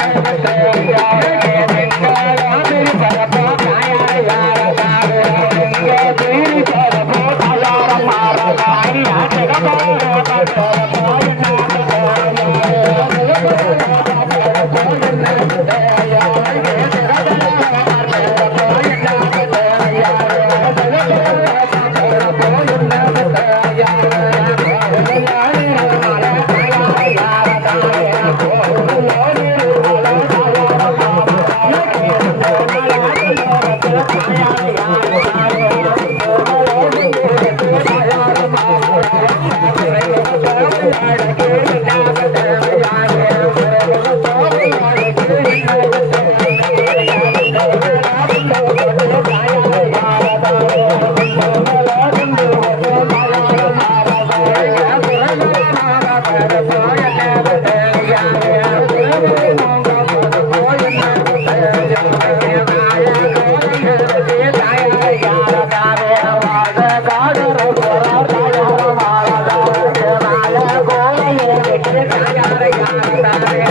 கண்டகத்தை தேவ தேவையா தாரையா தாரையா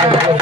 Thank you.